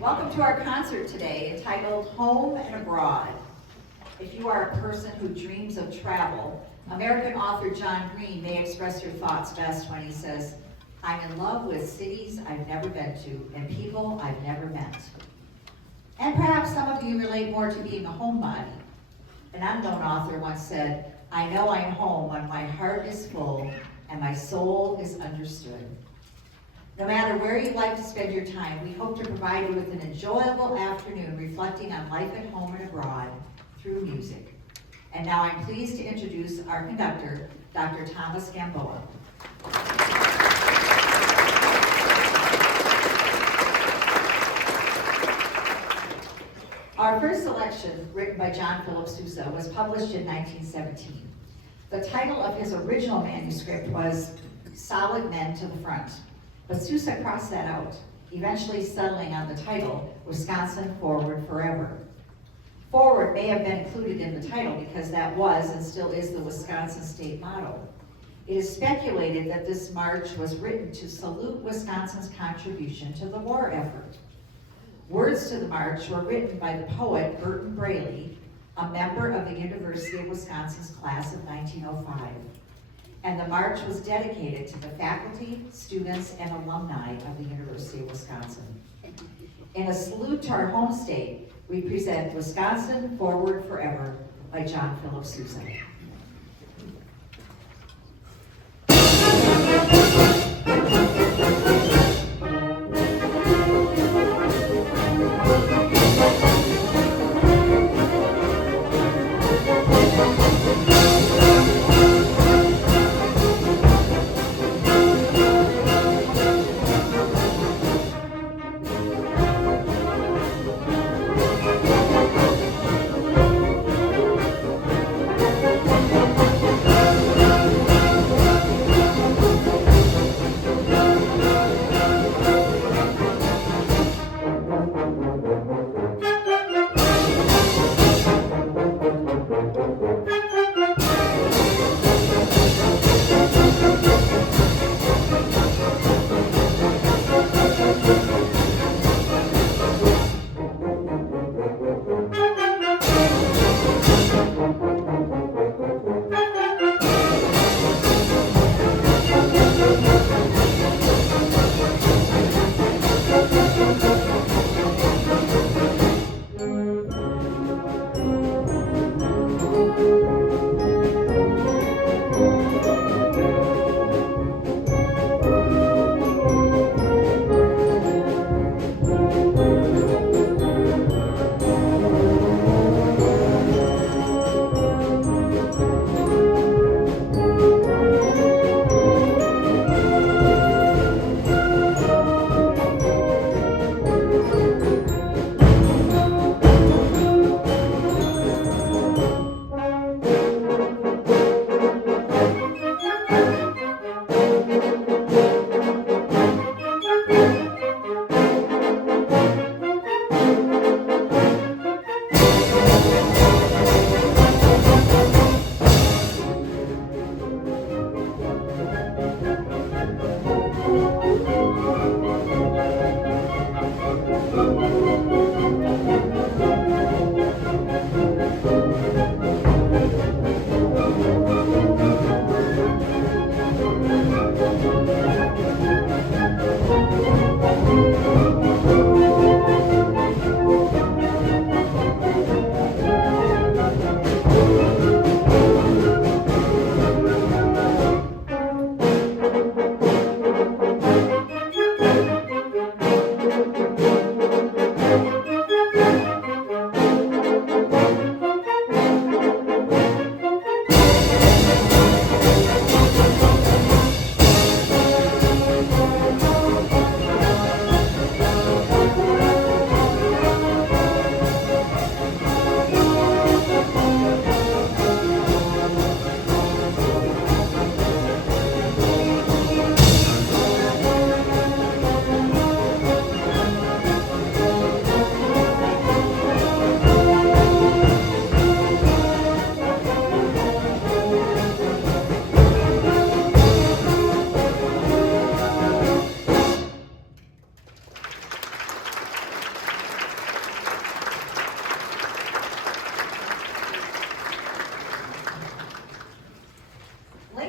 Welcome to our concert today entitled Home and Abroad. If you are a person who dreams of travel, American author John Green may express your thoughts best when he says, "I'm in love with cities I've never been to and people I've never met." And perhaps some of you relate more to being a homebody. An unknown author once said, "I know I'm home when my heart is full and my soul is understood." No matter where you'd like to spend your time, we hope to provide you with an enjoyable afternoon reflecting on life at home and abroad through music. And now I'm pleased to introduce our conductor, Dr. Thomas Gamboa. Our first selection, written by John Philip Sousa, was published in 1917. The title of his original manuscript was Solid Men to the Front, but Sousa crossed that out, eventually settling on the title, Wisconsin Forward Forever. Forward may have been included in the title because that was and still is the Wisconsin state motto. It is speculated that this march was written to salute Wisconsin's contribution to the war effort. Words to the march were written by the poet Burton Braley, a member of the University of Wisconsin's class of 1905. And the march was dedicated to the faculty, students, and alumni of the University of Wisconsin. In a salute to our home state, we present Wisconsin Forward Forever by John Philip Sousa.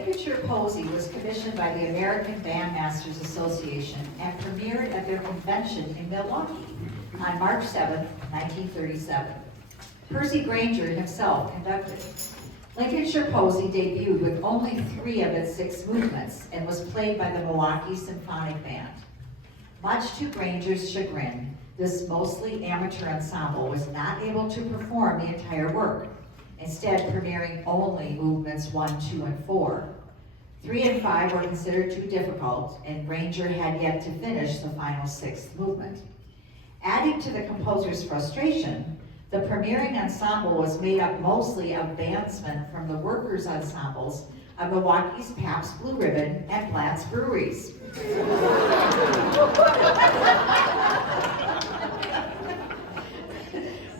Lincolnshire Posy was commissioned by the American Bandmasters Association and premiered at their convention in Milwaukee on March 7, 1937. Percy Granger himself conducted. Lincolnshire Posy debuted with only 3 of its 6 movements and was played by the Milwaukee Symphonic Band. Much to Granger's chagrin, this mostly amateur ensemble was not able to perform the entire work, instead premiering only movements 1, 2, and 4. 3 and 5 were considered too difficult, and Granger had yet to finish the final 6th movement. Adding to the composer's frustration, the premiering ensemble was made up mostly of bandsmen from the workers' ensembles of Milwaukee's Pabst Blue Ribbon and Platt's breweries.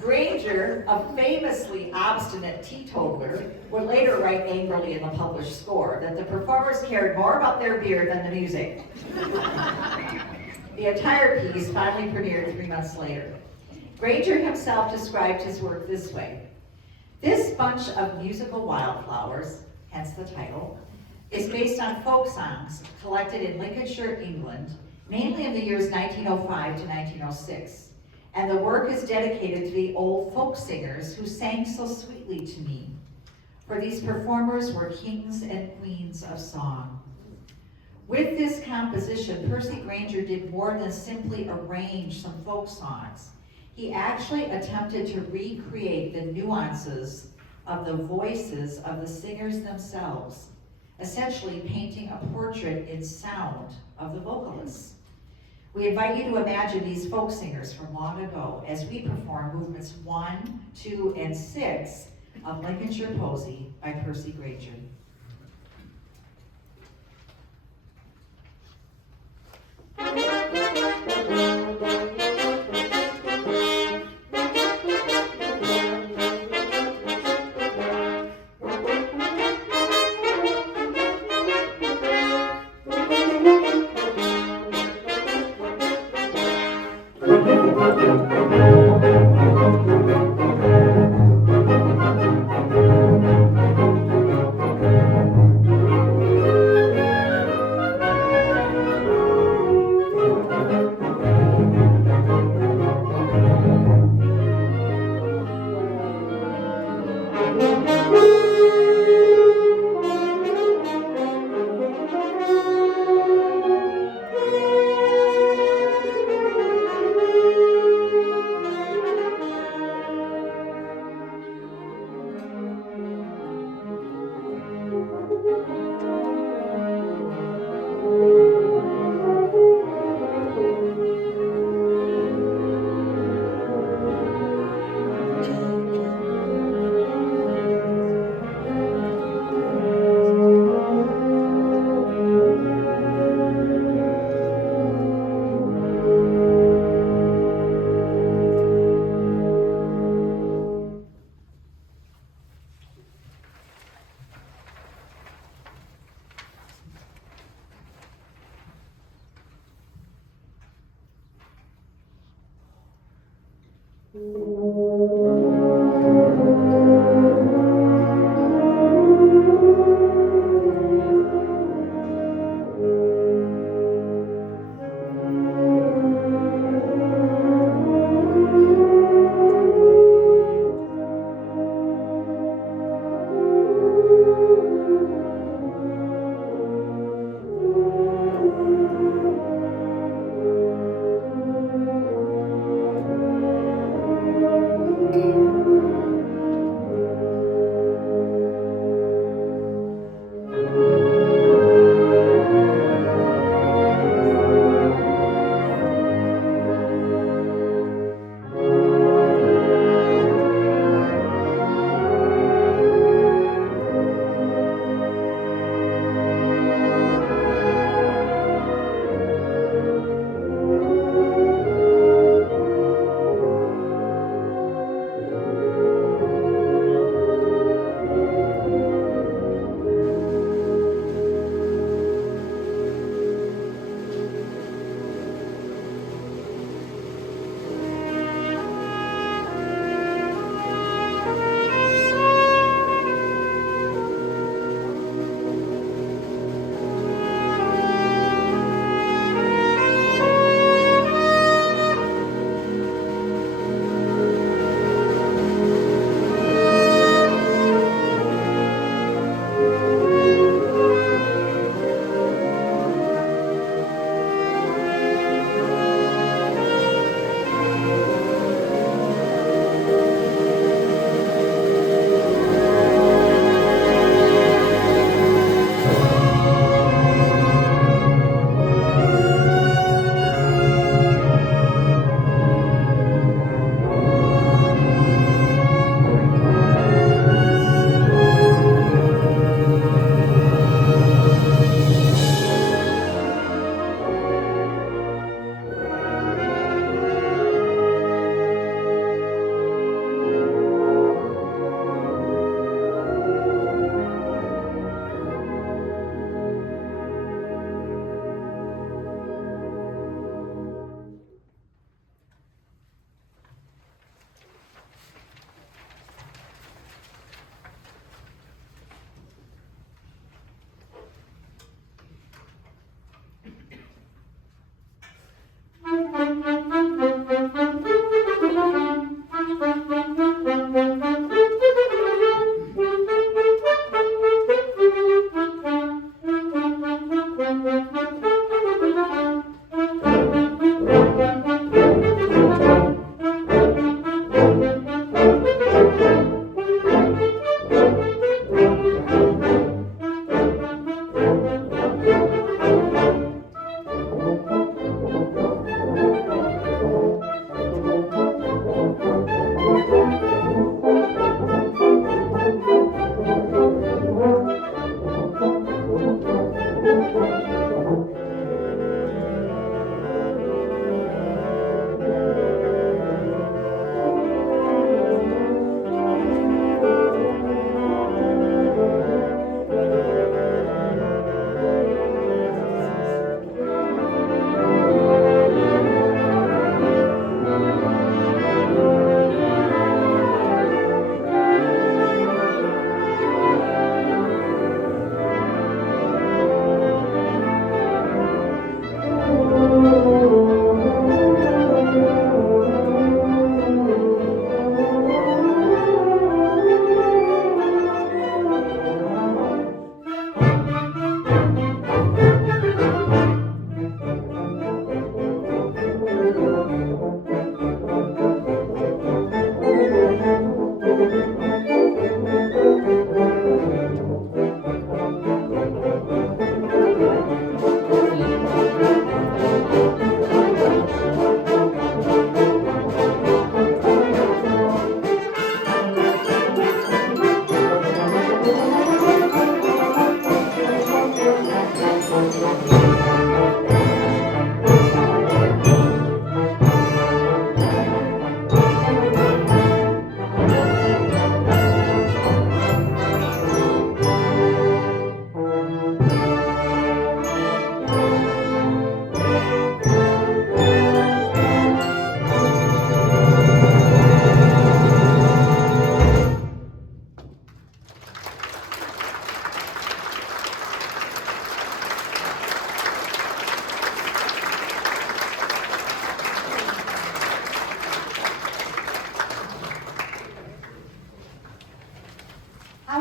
Granger, a famously obstinate teetotaler, would later write angrily in the published score that the performers cared more about their beer than the music. The entire piece finally premiered 3 months later. Granger himself described his work this way: "This bunch of musical wildflowers," hence the title, "is based on folk songs collected in Lincolnshire, England, mainly in the years 1905 to 1906. And the work is dedicated to the old folk singers who sang so sweetly to me. For these performers were kings and queens of song." With this composition, Percy Granger did more than simply arrange some folk songs. He actually attempted to recreate the nuances of the voices of the singers themselves, essentially painting a portrait in sound of the vocalists. We invite you to imagine these folk singers from long ago as we perform movements 1, 2, and 6 of Lincolnshire Posy by Percy Granger.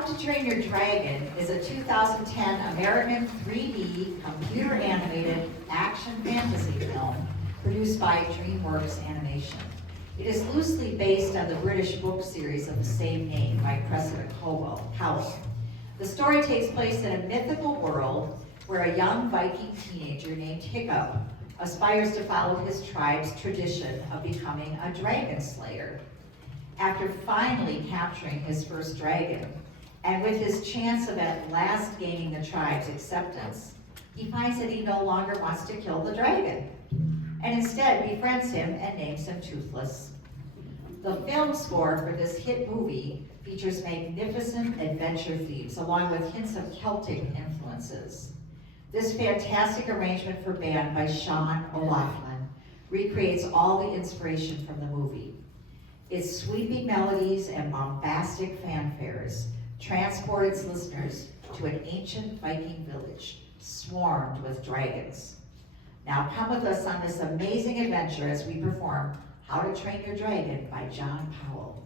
How to Train Your Dragon is a 2010 American 3D computer animated action fantasy film produced by DreamWorks Animation. It is loosely based on the British book series of the same name by Cressida Cowell. The story takes place in a mythical world where a young Viking teenager named Hiccup aspires to follow his tribe's tradition of becoming a dragon slayer. After finally capturing his first dragon, and with his chance of at last gaining the tribe's acceptance, he finds that he no longer wants to kill the dragon, and instead befriends him and names him Toothless. The film score for this hit movie features magnificent adventure themes along with hints of Celtic influences. This fantastic arrangement for band by Sean O'Loughlin recreates all the inspiration from the movie. Its sweeping melodies and bombastic fanfares transport its listeners to an ancient Viking village swarmed with dragons. Now come with us on this amazing adventure as we perform How to Train Your Dragon by John Powell.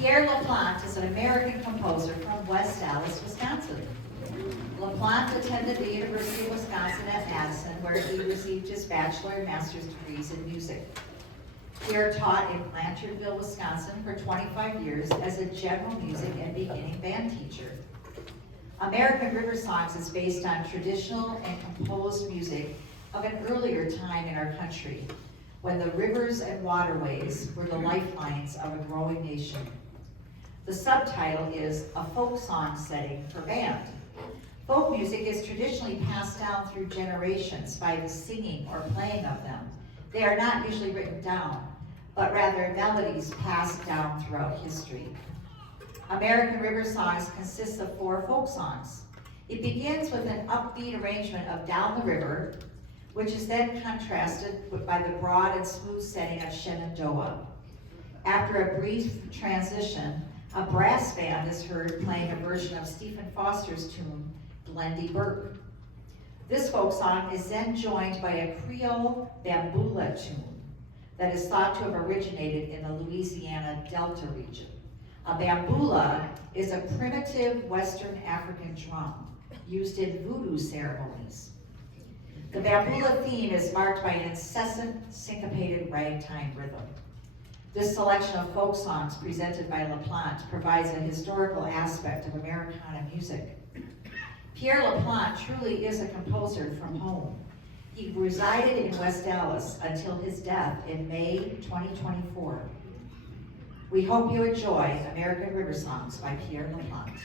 Pierre LaPlante is an American composer from West Allis, Wisconsin. LaPlante attended the University of Wisconsin at Madison, where he received his bachelor and master's degrees in music. Pierre taught in Blanchardville, Wisconsin for 25 years as a general music and beginning band teacher. American River Songs is based on traditional and composed music of an earlier time in our country, when the rivers and waterways were the lifelines of a growing nation. The subtitle is A Folk Song Setting for Band. Folk music is traditionally passed down through generations by the singing or playing of them. They are not usually written down, but rather melodies passed down throughout history. American River Songs consists of 4 folk songs. It begins with an upbeat arrangement of Down the River, which is then contrasted by the broad and smooth setting of Shenandoah. After a brief transition, a brass band is heard playing a version of Stephen Foster's tune, Blendy Burke. This folk song is then joined by a Creole bambula tune that is thought to have originated in the Louisiana Delta region. A bambula is a primitive Western African drum used in voodoo ceremonies. The bambula theme is marked by an incessant syncopated ragtime rhythm. This selection of folk songs presented by LaPlante provides a historical aspect of Americana music. Pierre LaPlante truly is a composer from home. He resided in West Allis until his death in May 2024. We hope you enjoy American River Songs by Pierre LaPlante.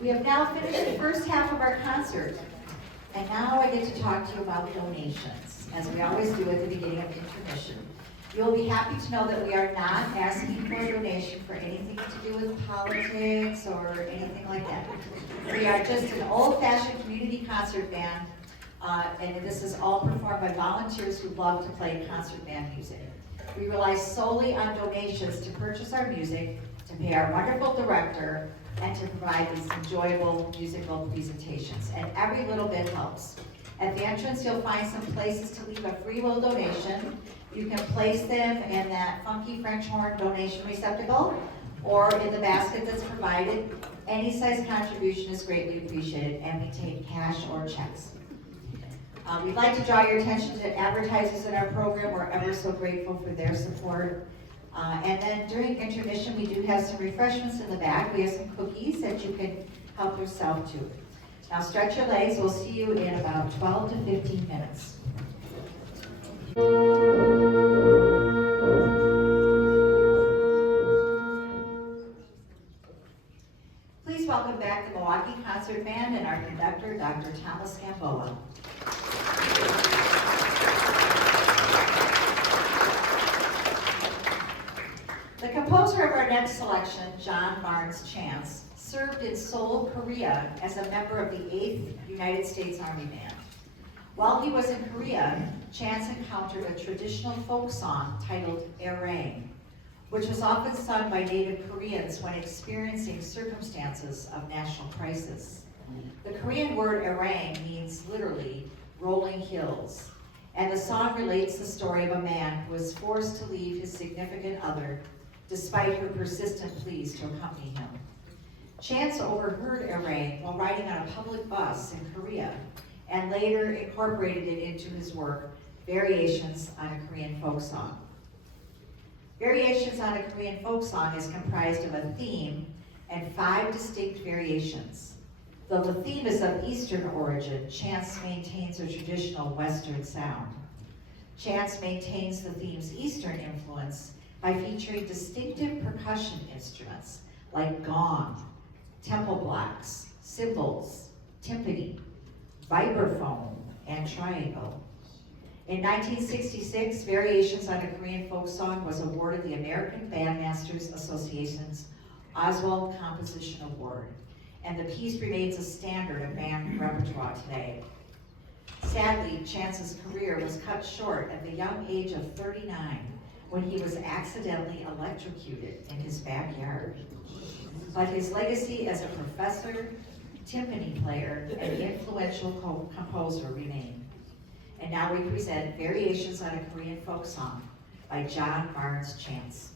We have now finished the first half of our concert, and now I get to talk to you about donations, as we always do at the beginning of intermission. You'll be happy to know that we are not asking for a donation for anything to do with politics or anything like that. We are just an old-fashioned community concert band, and this is all performed by volunteers who love to play concert band music. We rely solely on donations to purchase our music, to pay our wonderful director, and to provide these enjoyable musical presentations. And every little bit helps. At the entrance, you'll find some places to leave a free will donation. You can place them in that funky French horn donation receptacle or in the basket that's provided. Any size contribution is greatly appreciated, and we take cash or checks. We'd like to draw your attention to advertisers in our program. We're ever so grateful for their support. And then during intermission, we do have some refreshments in the back. We have some cookies that you can help yourself to. Now stretch your legs. We'll see you in about 12 to 15 minutes. Please welcome back the Milwaukee Concert Band and our conductor, Dr. Thomas Gamboa. The composer of our next selection, John Barnes Chance, served in Seoul, Korea as a member of the 8th United States Army Band. While he was in Korea, Chance encountered a traditional folk song titled Erang, which was often sung by Native Koreans when experiencing circumstances of national crisis. The Korean word Erang means literally rolling hills, and the song relates the story of a man who was forced to leave his significant other despite her persistent pleas to accompany him. Chance overheard Erang while riding on a public bus in Korea, and later incorporated it into his work, Variations on a Korean Folk Song. Variations on a Korean Folk Song is comprised of a theme and 5 distinct variations. Though the theme is of Eastern origin, Chance maintains a traditional Western sound. Chance maintains the theme's Eastern influence by featuring distinctive percussion instruments like gong, temple blocks, cymbals, timpani, vibraphone, and triangle. In 1966, Variations on a Korean Folk Song was awarded the American Bandmasters Association's Oswald Composition Award, and the piece remains a standard of band repertoire today. Sadly, Chance's career was cut short at the young age of 39 when he was accidentally electrocuted in his backyard. But his legacy as a professor, timpani player, and influential composer remain. And now we present Variations on a Korean Folk Song by John Barnes Chance.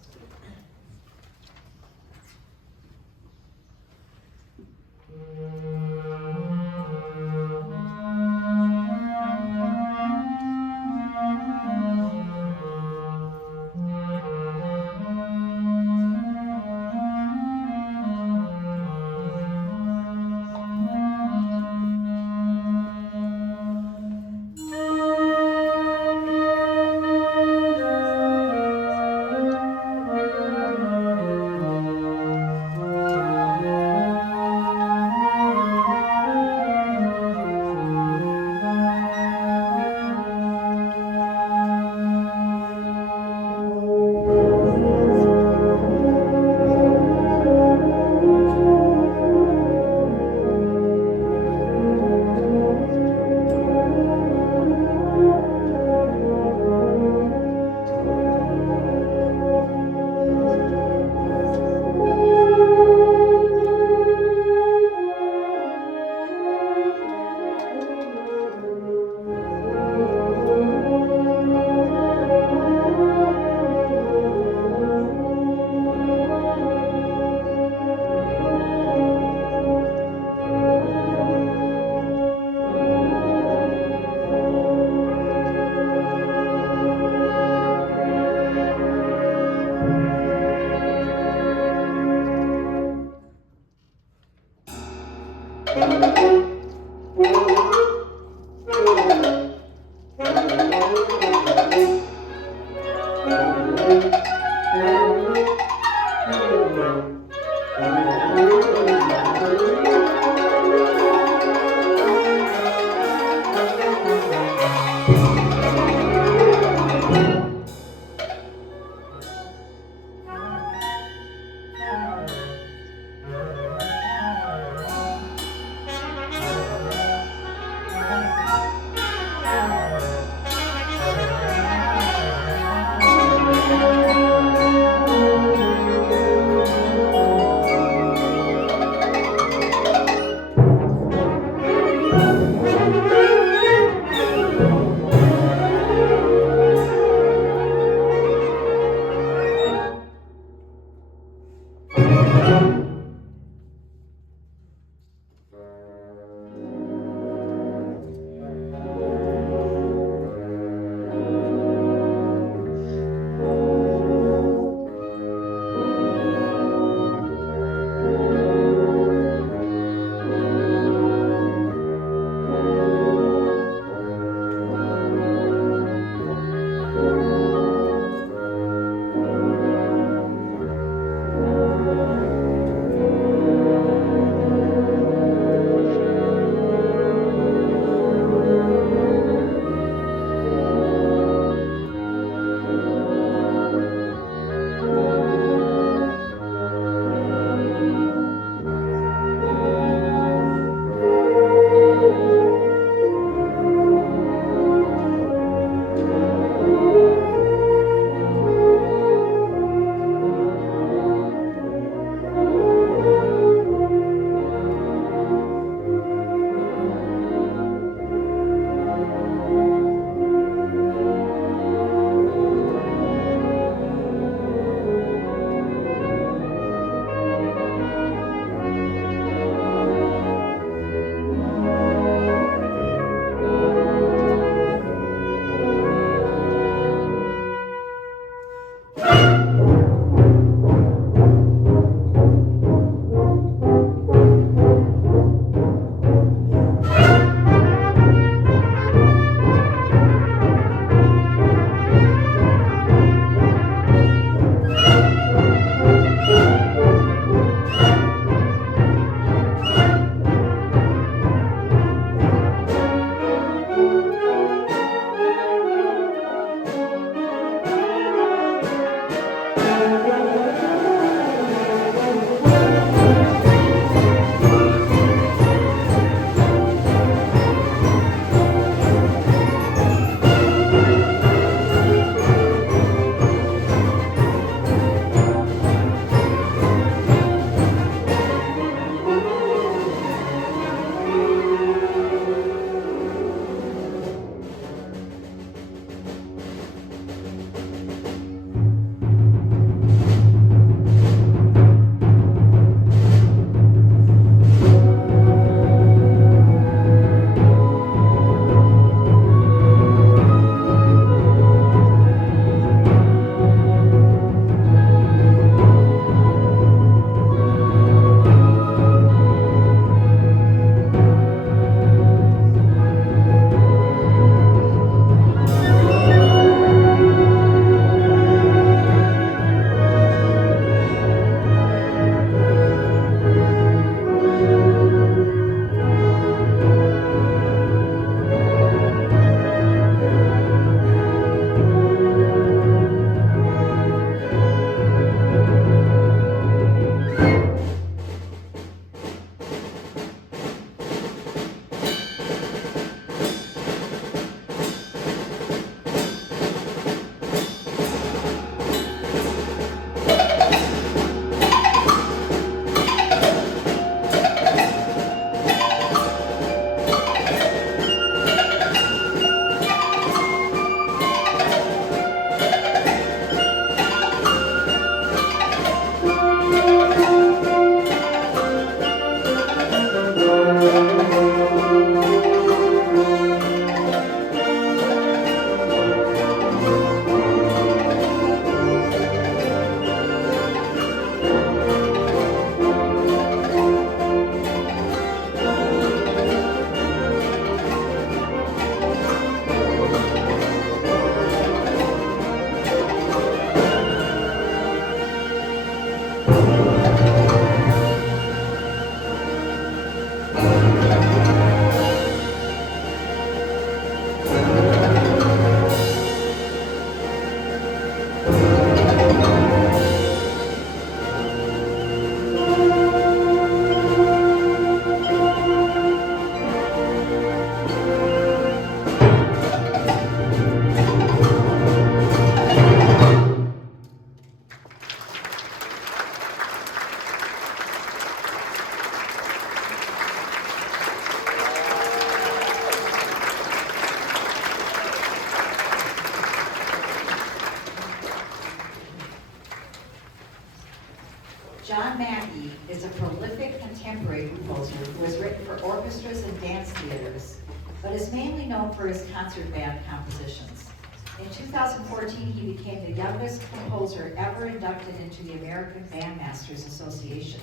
Mackey is a prolific contemporary composer who has written for orchestras and dance theaters, but is mainly known for his concert band compositions. In 2014, he became the youngest composer ever inducted into the American Bandmasters Association.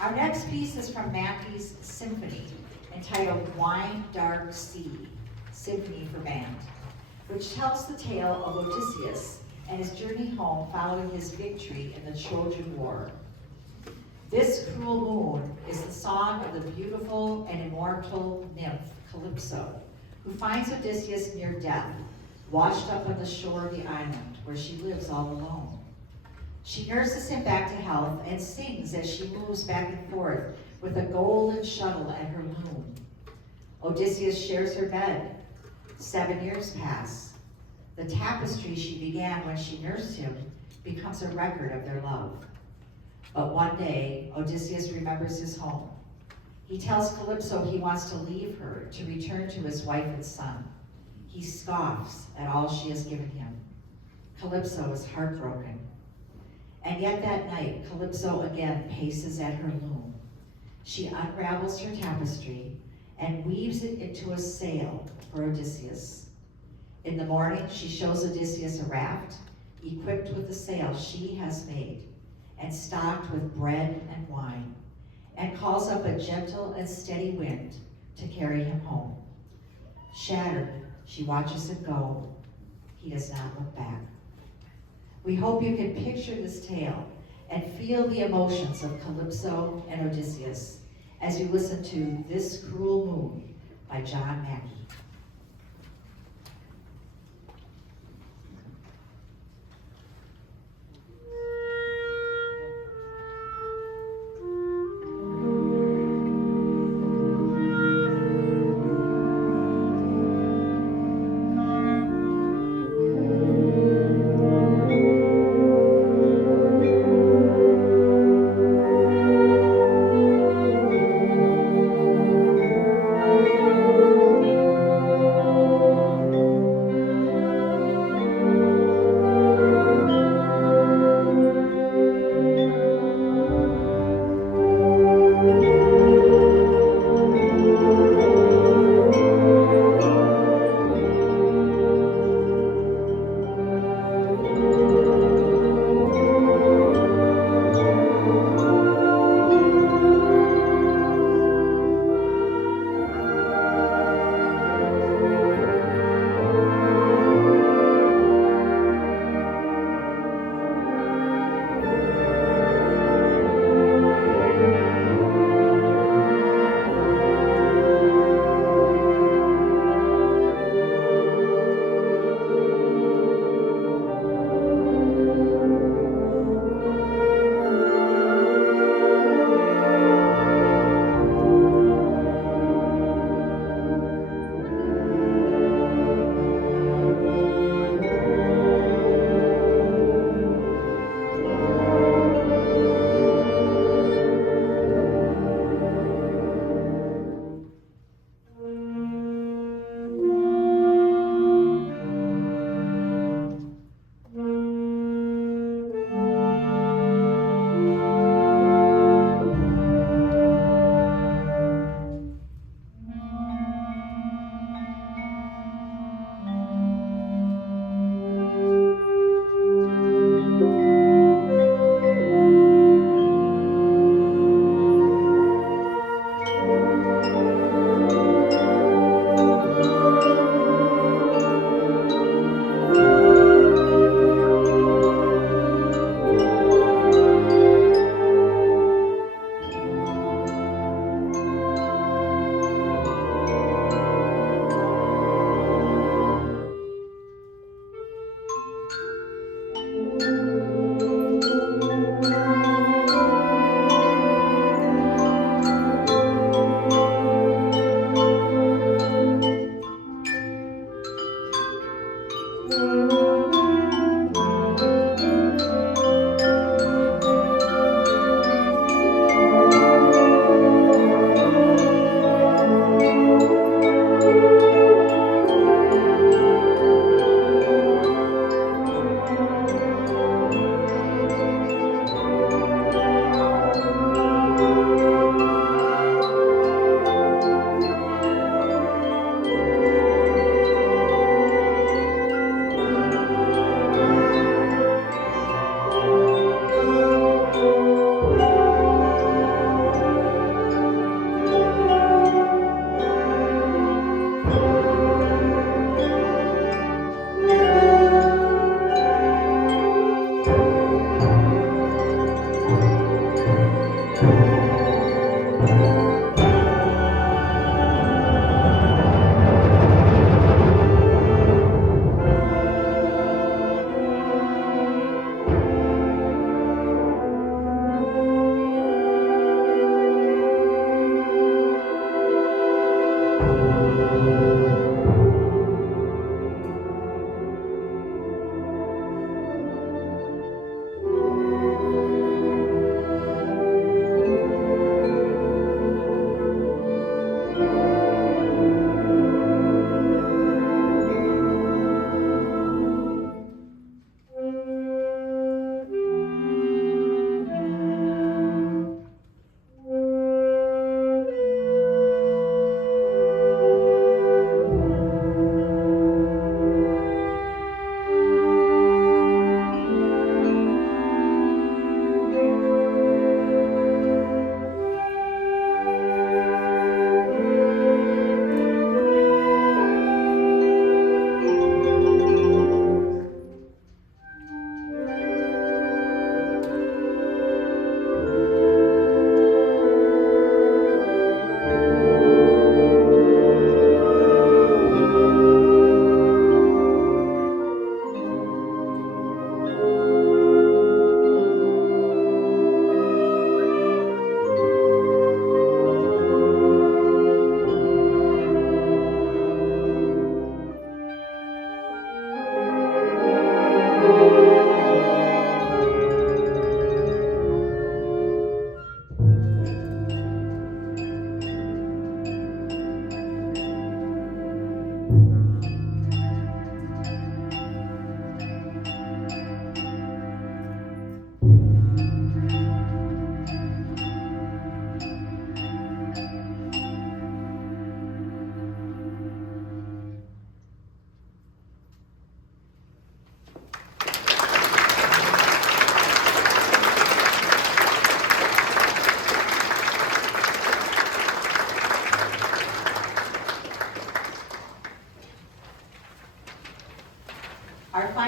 Our next piece is from Mackey's Symphony, entitled Wine Dark Sea, Symphony for Band, which tells the tale of Odysseus and his journey home following his victory in the Trojan War. This cruel moon is the song of the beautiful and immortal nymph Calypso, who finds Odysseus near death, washed up on the shore of the island where she lives all alone. She nurses him back to health and sings as she moves back and forth with a golden shuttle at her loom. Odysseus shares her bed. 7 years pass. The tapestry she began when she nursed him becomes a record of their love. But one day, Odysseus remembers his home. He tells Calypso he wants to leave her to return to his wife and son. He scoffs at all she has given him. Calypso is heartbroken. And yet that night, Calypso again paces at her loom. She unravels her tapestry and weaves it into a sail for Odysseus. In the morning, she shows Odysseus a raft equipped with the sail she has made and stocked with bread and wine, and calls up a gentle and steady wind to carry him home. Shattered, she watches him go. He does not look back. We hope you can picture this tale and feel the emotions of Calypso and Odysseus as you listen to This Cruel Moon by John Mackey.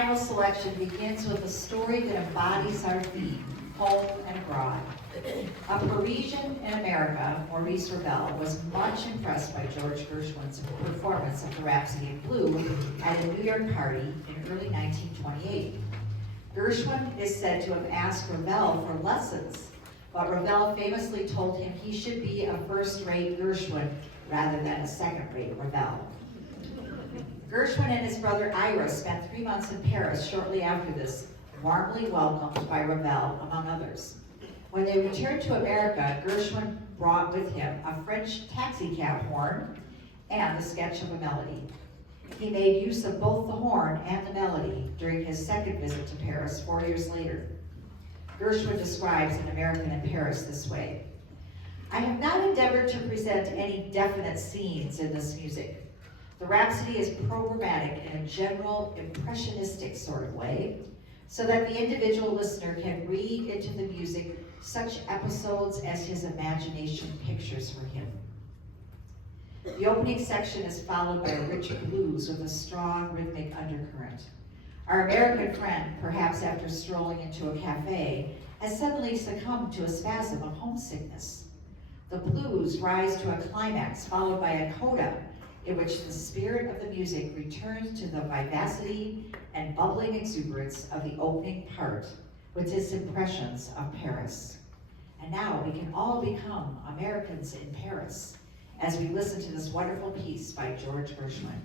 final selection begins with a story that embodies our theme, home and abroad. A Parisian in America, Maurice Ravel, was much impressed by George Gershwin's performance of the Rhapsody in Blue at a New York party in early 1928. Gershwin is said to have asked Ravel for lessons, but Ravel famously told him he should be a first-rate Gershwin rather than a second-rate Ravel. Gershwin and his brother Ira spent 3 months in Paris shortly after this, warmly welcomed by Ravel, among others. When they returned to America, Gershwin brought with him a French taxicab horn and the sketch of a melody. He made use of both the horn and the melody during his second visit to Paris 4 years later. Gershwin describes an American in Paris this way: "I have not endeavored to present any definite scenes in this music. The Rhapsody is programmatic in a general, impressionistic sort of way, so that the individual listener can read into the music such episodes as his imagination pictures for him." The opening section is followed by a rich blues with a strong rhythmic undercurrent. Our American friend, perhaps after strolling into a cafe, has suddenly succumbed to a spasm of homesickness. The blues rise to a climax followed by a coda in which the spirit of the music returns to the vivacity and bubbling exuberance of the opening part with its impressions of Paris. And now we can all become Americans in Paris as we listen to this wonderful piece by George Gershwin.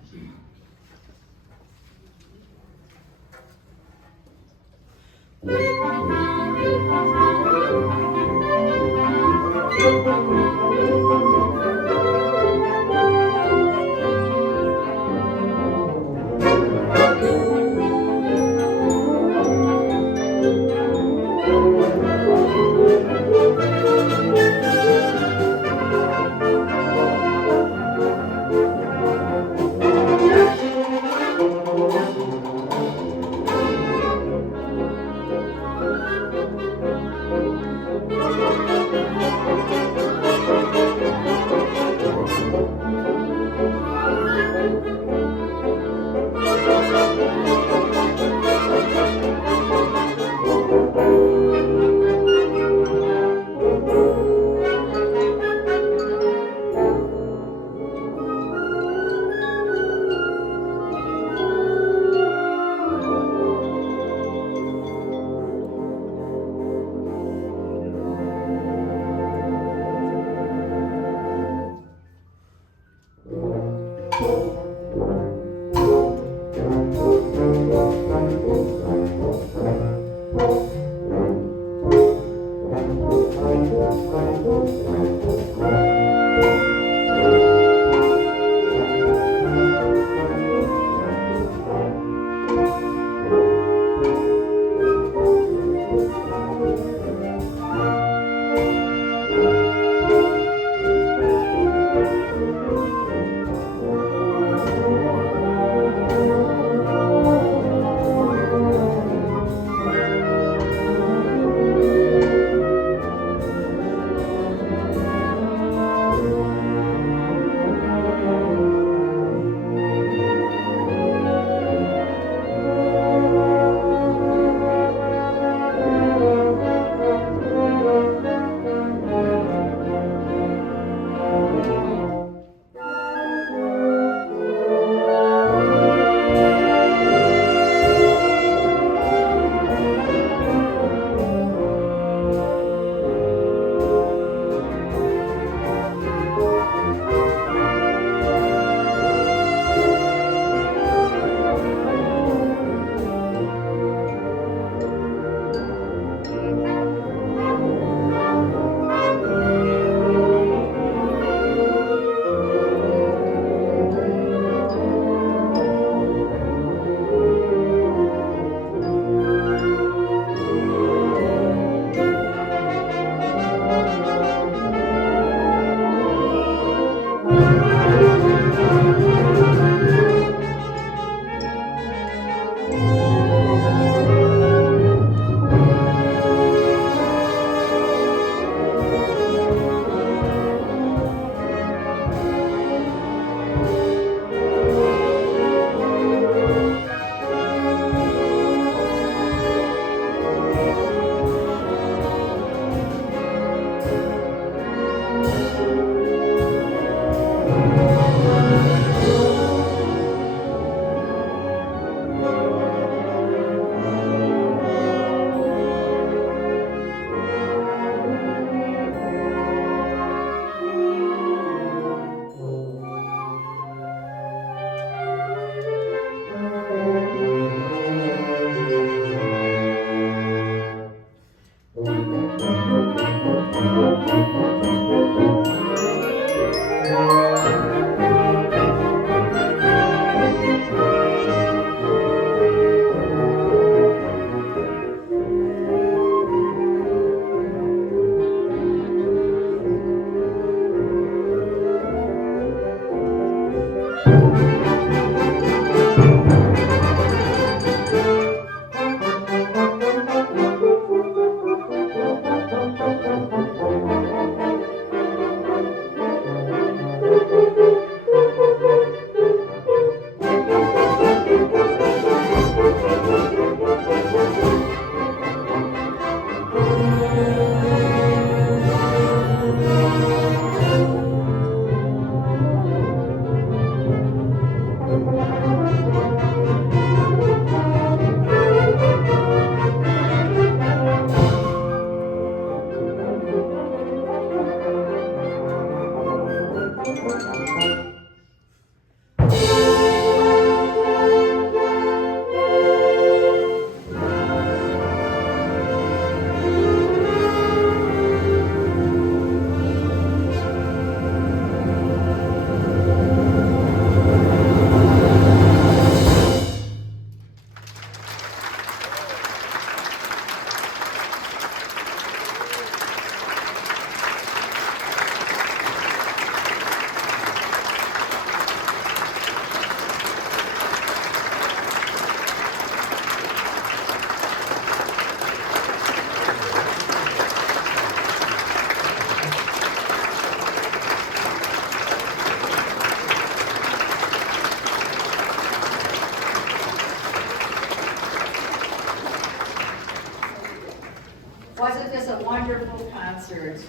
concert.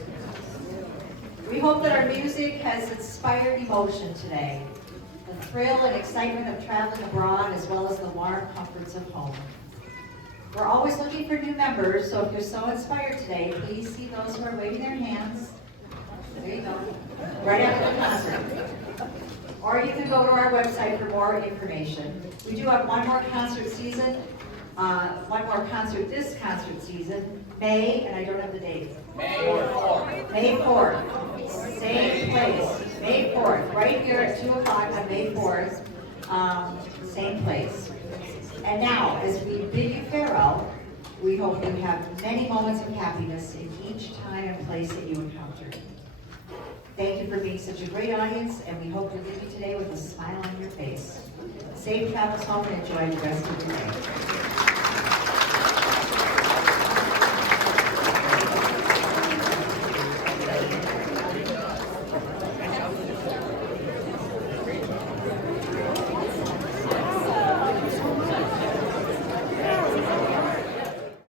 We hope that our music has inspired emotion today. The thrill and excitement of traveling abroad, as well as the warm comforts of home. We're always looking for new members, so if you're so inspired today, please see those who are waving their hands. There you go. Right after the concert. Or you can go to our website for more information. We do have one more concert season, one more concert this concert season, May, and I don't have the date. May 4th. May 4th, same place, May 4th, right here at 2 o'clock on May 4th, same place. And now, as we bid you farewell, we hope you have many moments of happiness in each time and place that you encounter. Thank you for being such a great audience, and we hope to leave you today with a smile on your face. Safe travels home and enjoy the rest of your day.